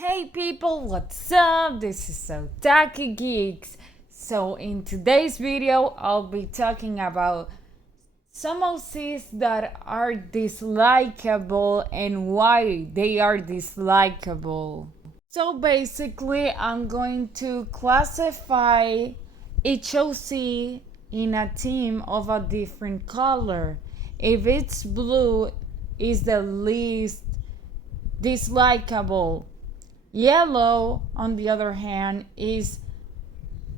Hey people, what's up? This is Otaki Geeks. So in today's video, I'll be talking about some OCs that are dislikable and why they are dislikable. So basically, I'm going to classify each OC in a team of a different color. If it's blue, is the least dislikable. Yellow, on the other hand, is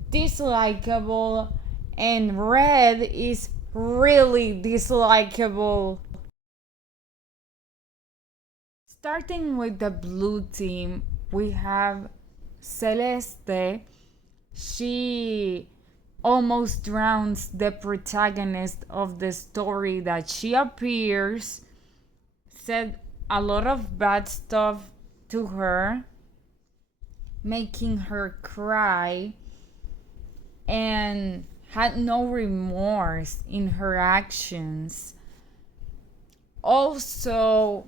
dislikable, and red is really dislikable. Starting with the blue team, we have Celeste. She almost drowns the protagonist of the story that she appears, said a lot of bad stuff to her, making her cry, and had no remorse in her actions. Also,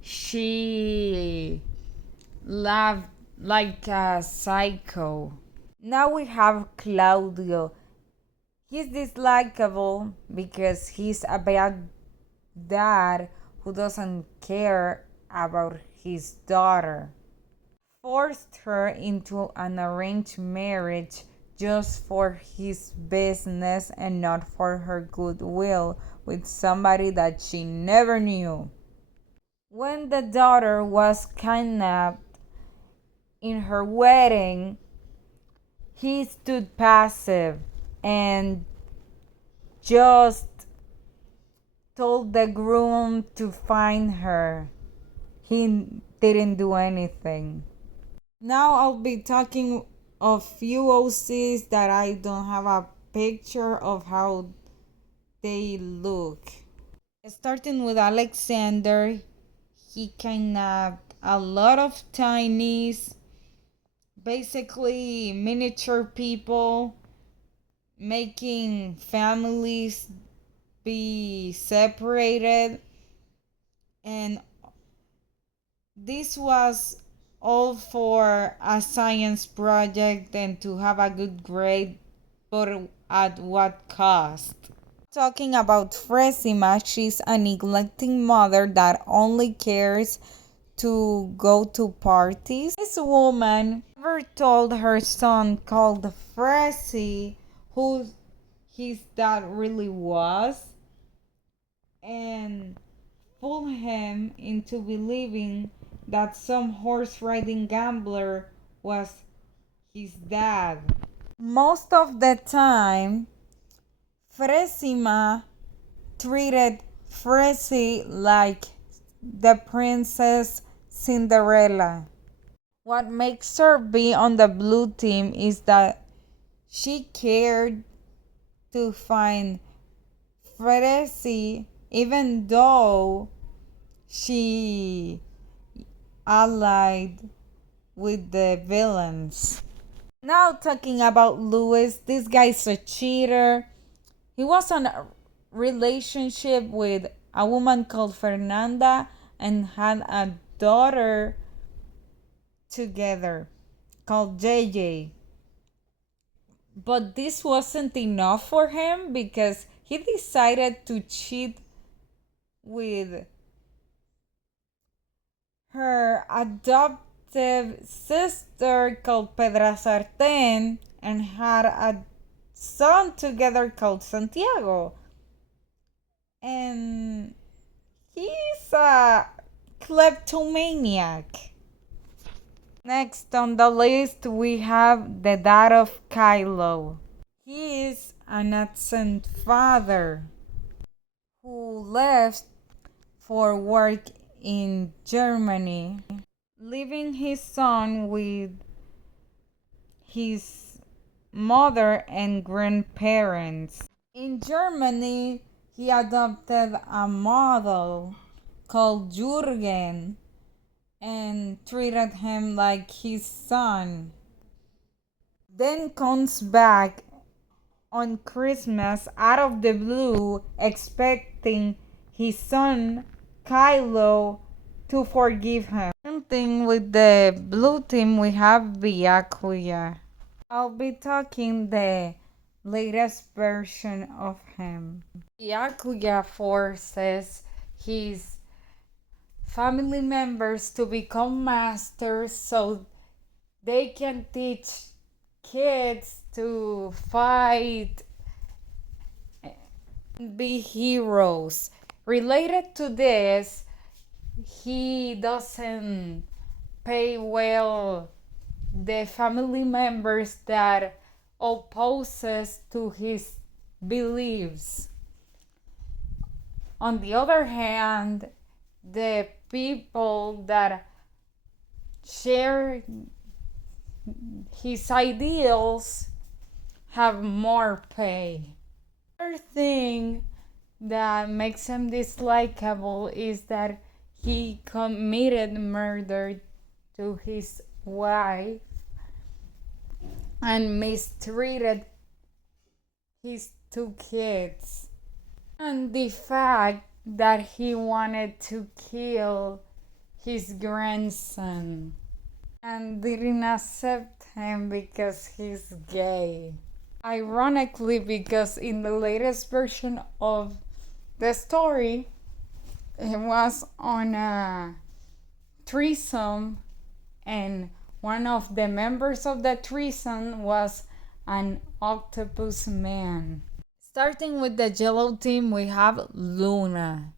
she laughed like a psycho. Now we have Claudio. He's dislikable because he's a bad dad who doesn't care about his daughter. Forced her into an arranged marriage just for his business and not for her goodwill with somebody that she never knew. When the daughter was kidnapped in her wedding, he stood passive and just told the groom to find her. He didn't do anything. Now I'll be talking of few OCs that I don't have a picture of how they look. Starting with Alexander, he kidnapped a lot of tinies, basically miniature people, making families be separated, and this was all for a science project and to have a good grade, but at what cost? Talking about Fresima, she's a neglecting mother that only cares to go to parties. This woman never told her son called Fresi who his dad really was, and fooled him into believing that some horse riding gambler was his dad. Most of the time, Fresima treated Fresi like the Princess Cinderella. What makes her be on the blue team is that she cared to find Fresi even though she allied with the villains. Now talking about Louis, this guy's a cheater. He was in a relationship with a woman called Fernanda and had a daughter together called JJ. But this wasn't enough for him because he decided to cheat with her adoptive sister called Pedra Sartén and had a son together called Santiago. And he's a kleptomaniac. Next on the list, we have the dad of Kylo. He is an absent father who left for work in Germany, leaving his son with his mother and grandparents. In Germany, he adopted a model called Jürgen and treated him like his son. Then comes back on Christmas out of the blue, expecting his son Kylo to forgive him. Same thing with the blue team, we have Byakuya. I'll be talking the latest version of him. Byakuya forces his family members to become masters so they can teach kids to fight and be heroes. Related to this, he doesn't pay well the family members that opposes to his beliefs. On the other hand, the people that share his ideals have more pay. Another thing that makes him dislikable is that he committed murder to his wife and mistreated his two kids. And the fact that he wanted to kill his grandson and didn't accept him because he's gay. Ironically, because in the latest version of the story, it was on a threesome, and one of the members of the threesome was an octopus man. Starting with the yellow team, we have Luna.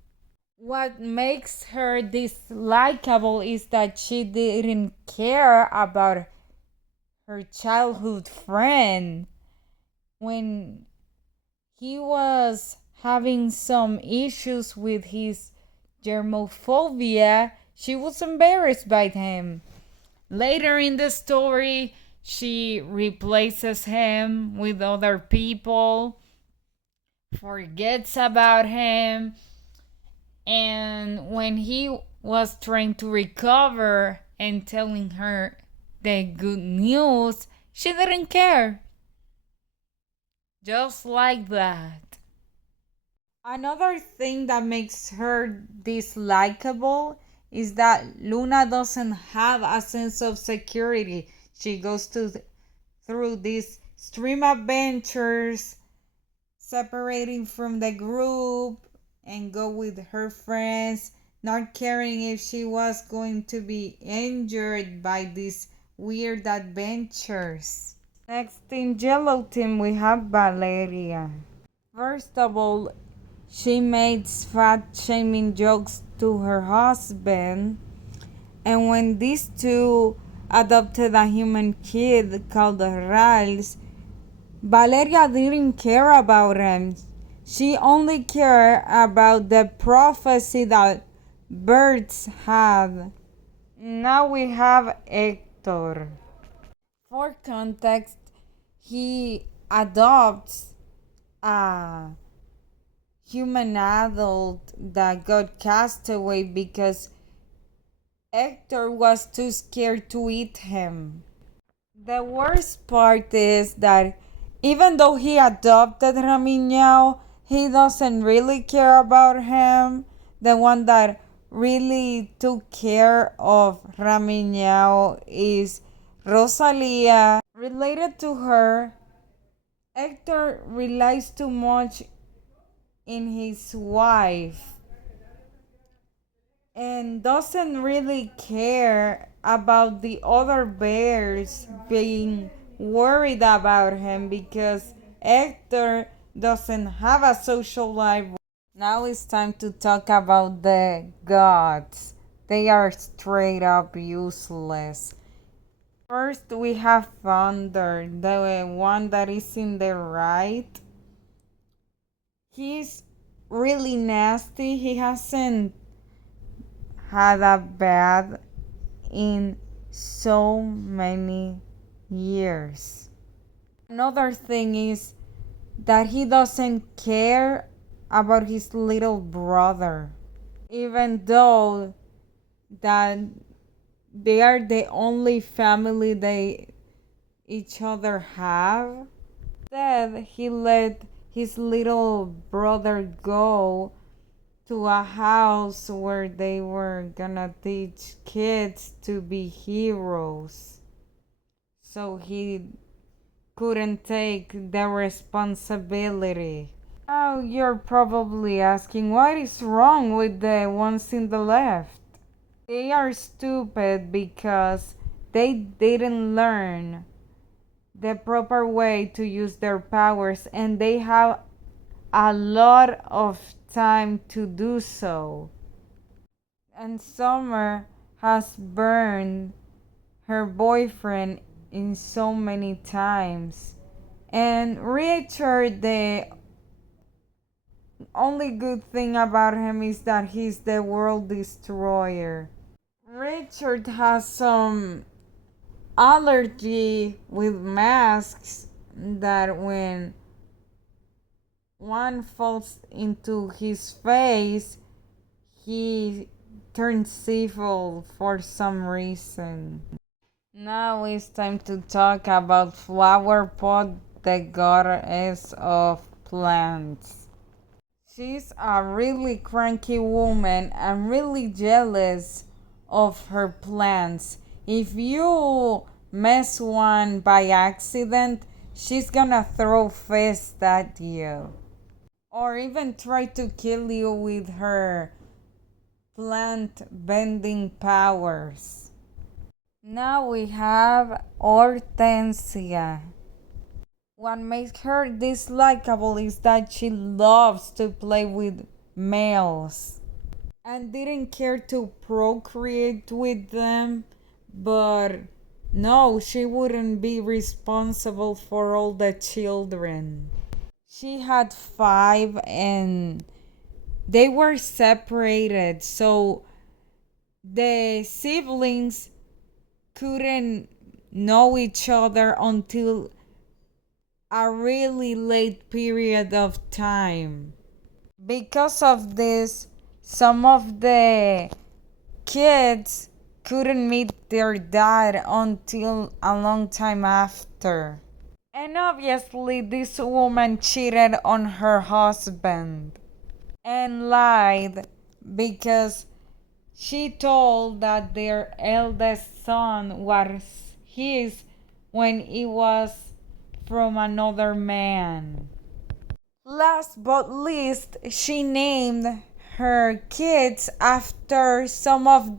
What makes her dislikable is that she didn't care about her childhood friend. When he was having some issues with his germophobia, she was embarrassed by him. Later in the story, she replaces him with other people, forgets about him, and when he was trying to recover and telling her the good news, she didn't care. Just like that. Another thing that makes her dislikable is that Luna doesn't have a sense of security. She goes through these extreme adventures, separating from the group and go with her friends, not caring if she was going to be injured by these weird adventures. Next in yellow team we have Valeria. First of all, she makes fat shaming jokes to her husband, and when these two adopted a human kid called Rals, Valeria didn't care about him. She only cared about the prophecy that birds have. Now we have Hector. For context, he adopts a human adult that got cast away because Hector was too scared to eat him. The worst part is that even though he adopted Ramiñao, he doesn't really care about him. The one that really took care of Ramiñao is Rosalia. Related to her, Hector relies too much in his wife and doesn't really care about the other bears being worried about him because Hector doesn't have a social life. Now it's time to talk about the gods. They are straight up useless. First, we have Thunder, the one that is in the right. He's really nasty. He hasn't had a bath in so many years. Another thing is that he doesn't care about his little brother, even though that they are the only family they each other have. Instead, he let his little brother go to a house where they were gonna teach kids to be heroes. So he couldn't take the responsibility. Now you're probably asking what is wrong with the ones in the left? They are stupid because they didn't learn the proper way to use their powers and they have a lot of time to do so. And Summer has burned her boyfriend in so many times. And Richard, the only good thing about him is that he's the world destroyer. Richard has some allergy with masks that when one falls into his face, he turns evil for some reason. Now it's time to talk about Flower Pot, the goddess of plants. She's a really cranky woman and really jealous of her plants. If you mess one by accident, she's gonna throw fists at you. Or even try to kill you with her plant bending powers. Now we have Hortensia. What makes her dislikable is that she loves to play with males and didn't care to procreate with them, but no, she wouldn't be responsible for all the children. She had 5 and they were separated, so the siblings couldn't know each other until a really late period of time. Because of this, some of the kids couldn't meet their dad until a long time after. And obviously, this woman cheated on her husband and lied because she told that their eldest son was his when it was from another man. Last but least, she named her kids after some of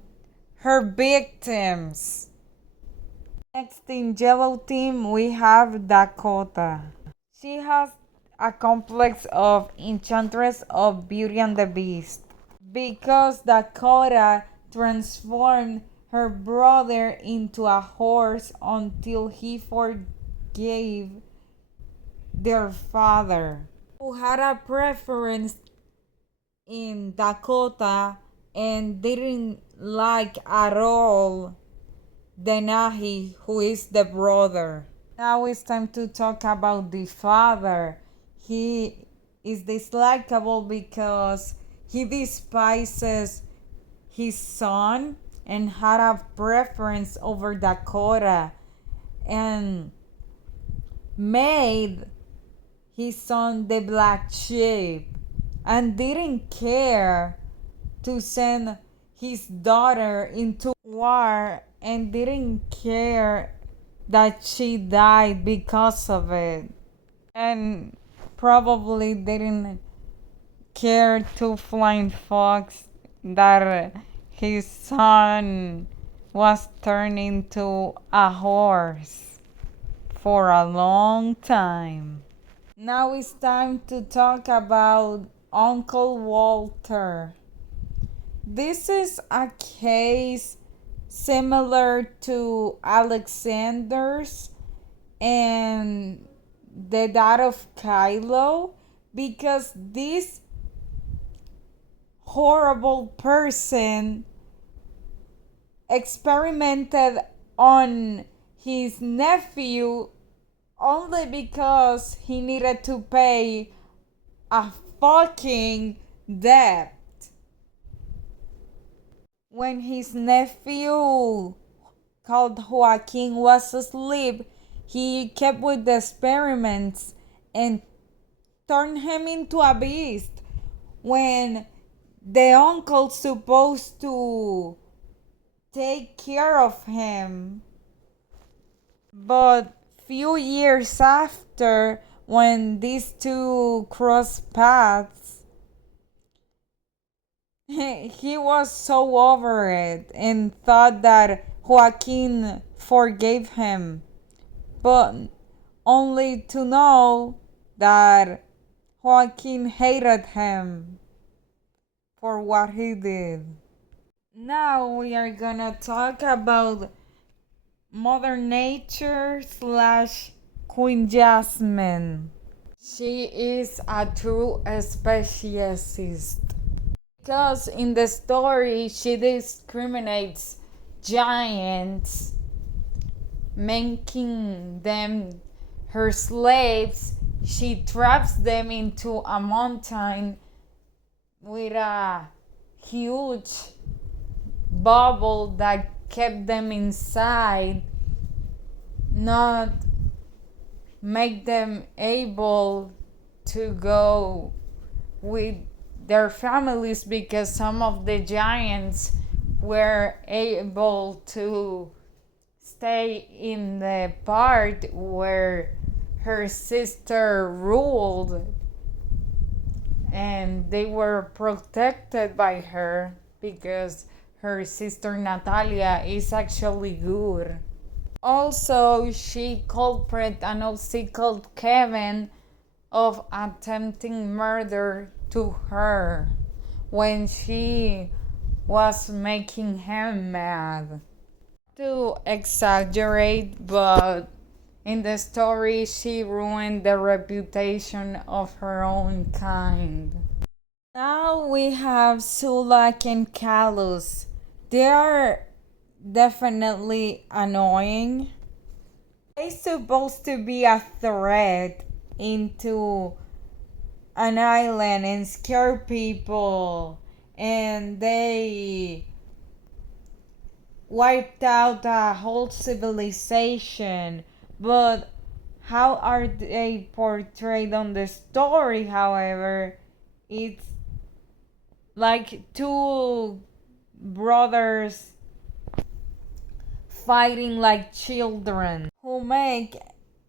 her victims. Next in Yellow Team, we have Dakota. She has a complex of Enchantress of Beauty and the Beast because Dakota transformed her brother into a horse until he forgave their father, who had a preference in Dakota and didn't like at all Denahi, who is the brother. Now it's time to talk about the father. He is dislikable because he despises his son and had a preference over Dakota and made his son the black sheep and didn't care to send his daughter into war and didn't care that she died because of it, and probably didn't care to Flying Fox that his son was turned into a horse for a long time. Now it's time to talk about Uncle Walter. This is a case similar to Alexander's and the dad of Kylo because this horrible person experimented on his nephew only because he needed to pay a fucking debt. When his nephew called Joaquin was asleep, he kept with the experiments and turned him into a beast. When the uncle supposed to take care of him, but few years after, when these two cross paths, he was so over it and thought that Joaquin forgave him, but only to know that Joaquin hated him for what he did. Now we are gonna talk about Mother Nature slash Queen Jasmine. She is a true speciesist because in the story she discriminates giants, making them her slaves. She traps them into a mountain with a huge bubble that kept them inside, not make them able to go with their families, because some of the giants were able to stay in the part where her sister ruled, and they were protected by her because her sister Natalia is actually good. Also, she culprit an OC called Kevin of attempting murder to her when she was making him mad. To exaggerate, but in the story she ruined the reputation of her own kind. Now we have Sulak and Callus. They are definitely annoying. They're supposed to be a threat into an island and scare people, and they wiped out a whole civilization. But how are they portrayed on the story, however, it's like two brothers fighting like children who make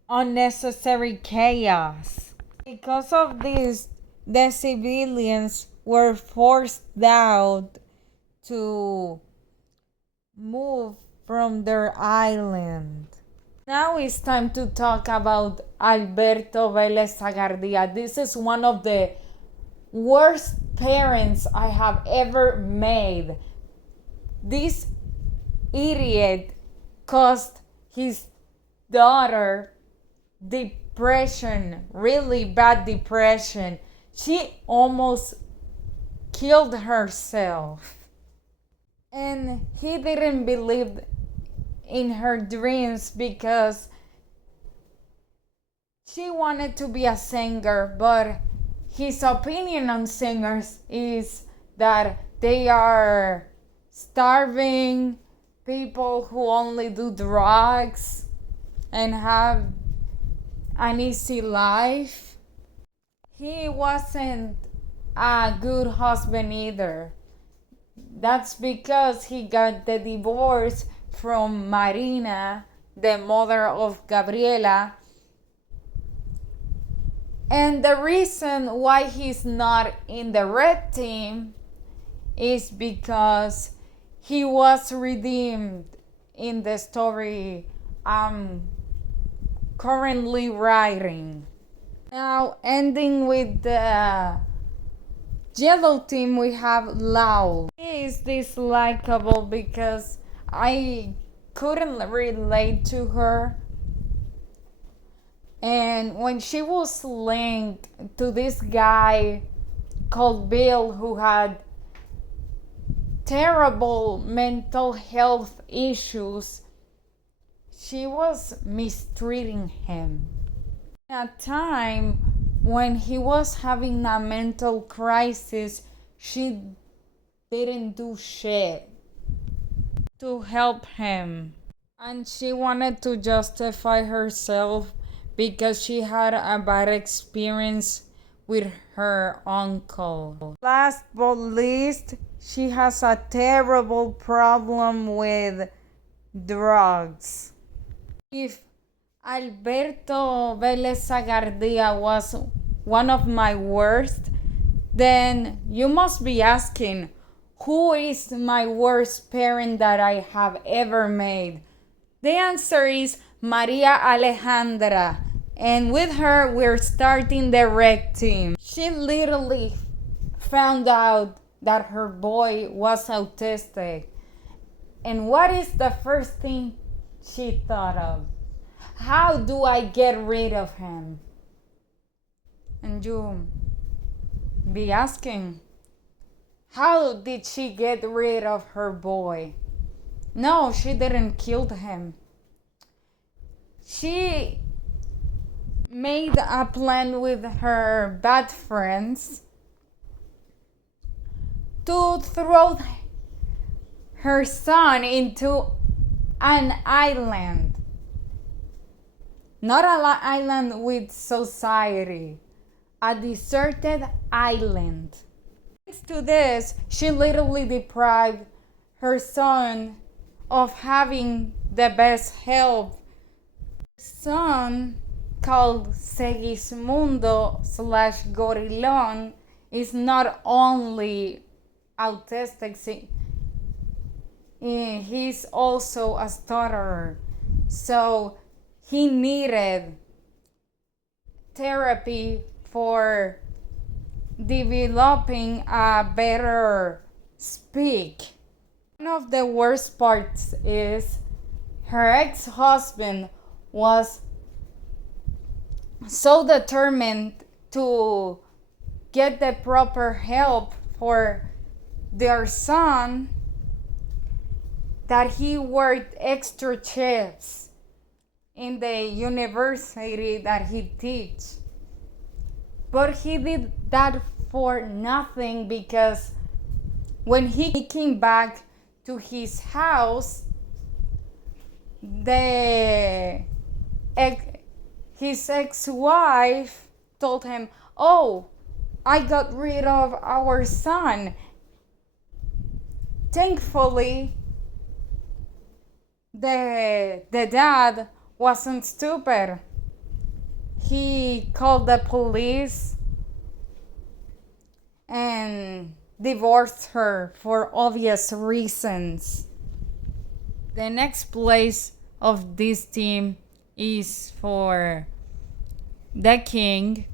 unnecessary chaos. Because of this, the civilians were forced out to move from their island. Now it's time to talk about Alberto Vélez Zagardia. This is one of the worst parents I have ever made. This idiot caused his daughter depression, really bad depression. She almost killed herself. And he didn't believe in her dreams because she wanted to be a singer, but his opinion on singers is that they are starving people who only do drugs and have an easy life. He wasn't a good husband either. That's because he got the divorce from Marina, the mother of Gabriela. And the reason why he's not in the red team is because he was redeemed in the story I'm currently writing. Now, ending with the yellow team, we have Lau. He is dislikable because I couldn't relate to her. And when she was linked to this guy called Bill who had terrible mental health issues, she was mistreating him. At a time when he was having a mental crisis, she didn't do shit to help him. And she wanted to justify herself because she had a bad experience with her uncle. Last but least, she has a terrible problem with drugs. If Alberto Vélez Zagardia was one of my worst, then you must be asking, who is my worst parent that I have ever made? The answer is Maria Alejandra, and with her we're starting the rec team. She literally found out that her boy was autistic, and what is the first thing she thought of? How do I get rid of him? And you be asking, how did she get rid of her boy? No, she didn't kill him. She made a plan with her bad friends to throw her son into an island. Not an island with society, a deserted island. Thanks to this, she literally deprived her son of having the best help. Her son, called Segismundo/Gorilón, is not only autistic, he's also a stutterer. So he needed therapy for developing a better speak. One of the worst parts is her ex-husband was so determined to get the proper help for their son that he worked extra shifts in the university that he teaches. But he did that for nothing, because when he came back to his house, his ex-wife told him, "Oh, I got rid of our son." Thankfully, the dad wasn't stupid. He called the police and divorced her for obvious reasons. The next place of this team is for the king.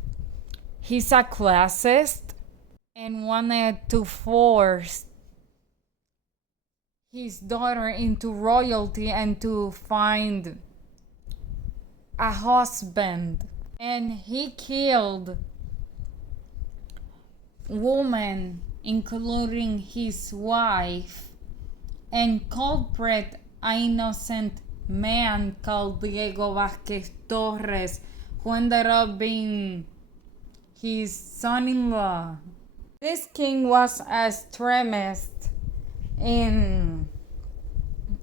He's a classist and wanted to force his daughter into royalty and to find a husband. And he killed women, including his wife, and culprit an innocent man called Diego Vázquez Torres, who ended up being his son-in-law. This king was an extremist in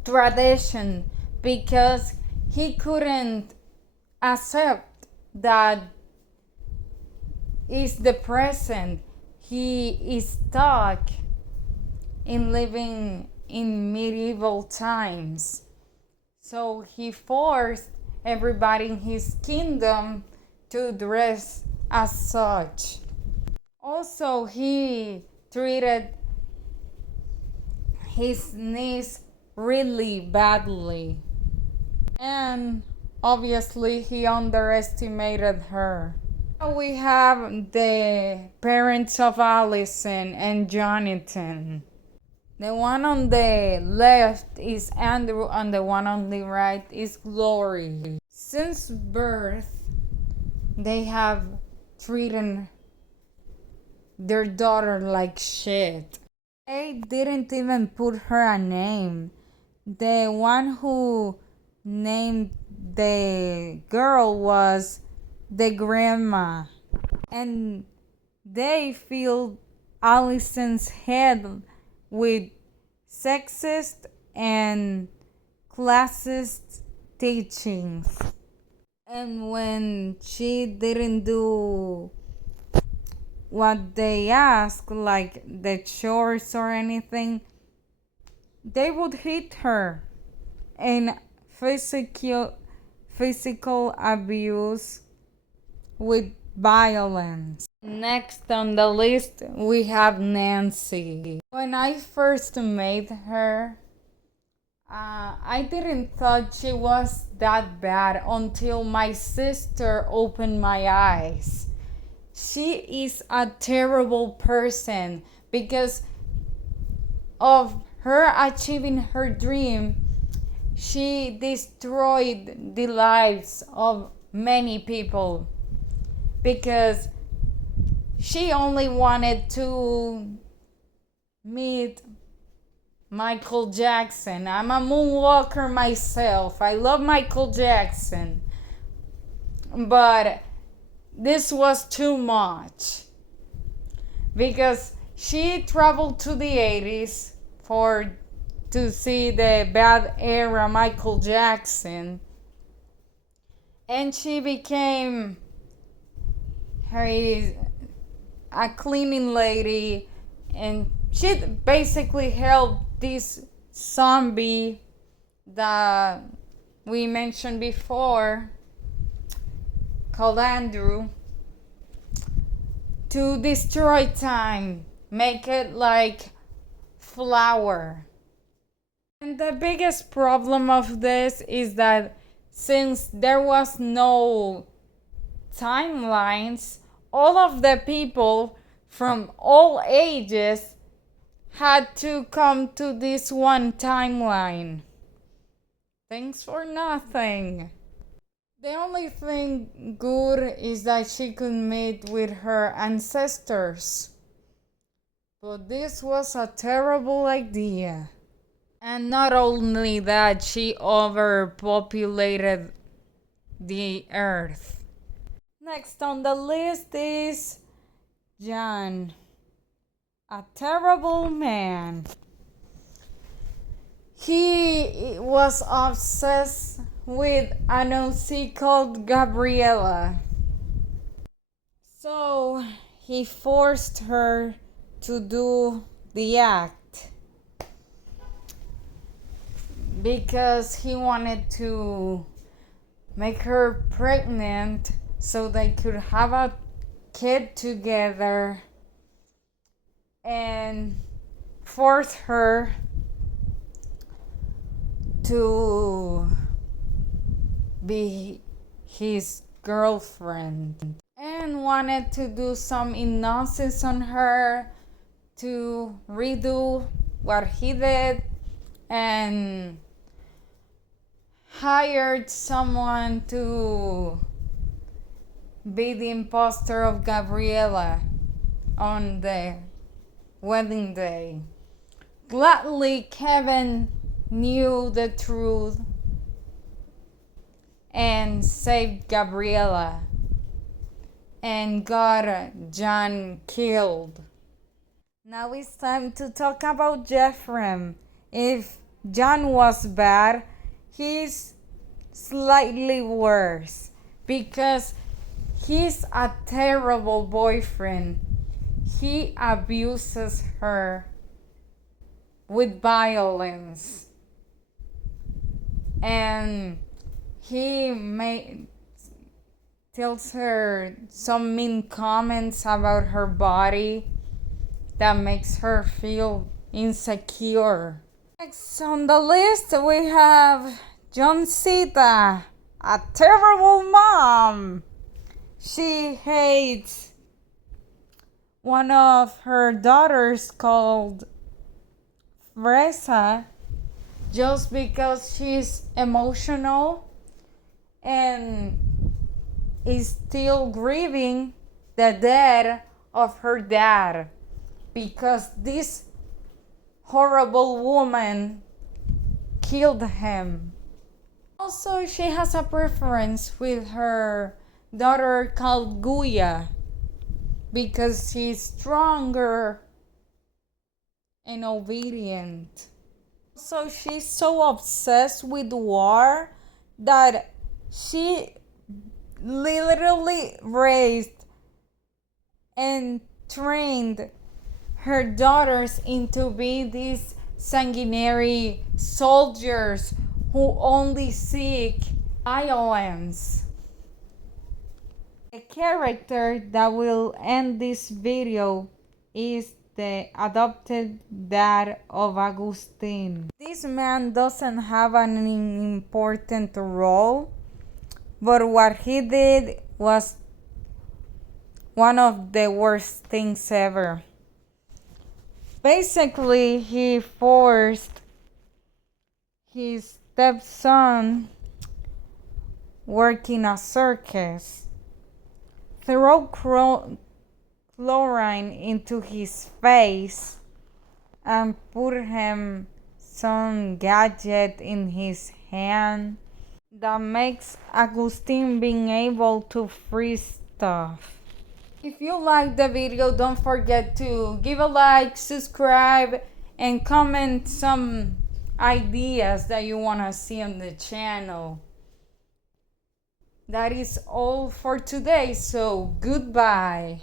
tradition because he couldn't accept that is the present. He is stuck in living in medieval times. So he forced everybody in his kingdom to dress as such. Also, he treated his niece really badly. And obviously, he underestimated her. We have the parents of Allison and Jonathan. The one on the left is Andrew, and the one on the right is Glory. Since birth, they have treated their daughter like shit. They didn't even put her a name. The one who named the girl was the grandma, and they filled Allison's head with sexist and classist teachings. And when she didn't do what they ask, like the chores or anything, they would hit her, and physical abuse with violence. Next on the list, we have Nancy. When I first met her, I didn't thought she was that bad until my sister opened my eyes. She is a terrible person because of her achieving her dream. She destroyed the lives of many people because she only wanted to meet Michael Jackson. I'm a moonwalker myself. I love Michael Jackson. But this was too much because she traveled to the 80s to see the bad era Michael Jackson, and she became a cleaning lady, and she basically helped this zombie that we mentioned before called Andrew to destroy time, make it like flour. And the biggest problem of this is that since there was no timelines, all of the people from all ages had to come to this one timeline. Thanks for nothing. The only thing good is that she could meet with her ancestors. But this was a terrible idea. And not only that, she overpopulated the earth. Next on the list is John, a terrible man. He was obsessed with an OC called Gabriella. So he forced her to do the act because he wanted to make her pregnant so they could have a kid together, and force her to be his girlfriend, and wanted to do some hypnosis on her to redo what he did, and hired someone to be the imposter of Gabriella on the wedding day. Gladly, Kevin knew the truth and saved Gabriella and got John killed. Now it's time to talk about Jeffrey. If John was bad, he's slightly worse because he's a terrible boyfriend. He abuses her with violence, and he tells her some mean comments about her body that makes her feel insecure. Next on the list we have John Cita, a terrible mom. She hates one of her daughters called Fresa just because she's emotional and is still grieving the death of her dad because this horrible woman killed him. Also, she has a preference with her daughter called Guya because she's stronger and obedient. So she's so obsessed with war that she literally raised and trained her daughters into being these sanguinary soldiers who only seek violence. The character that will end this video is the adopted dad of Agustin. This man doesn't have an important role, but what he did was one of the worst things ever. Basically, he forced his stepson working a circus, throw chlorine into his face, and put him some gadget in his hand that makes Agustin being able to freeze stuff. If you like the video, don't forget to give a like, subscribe, and comment some ideas that you want to see on the channel. That is all for today, so goodbye.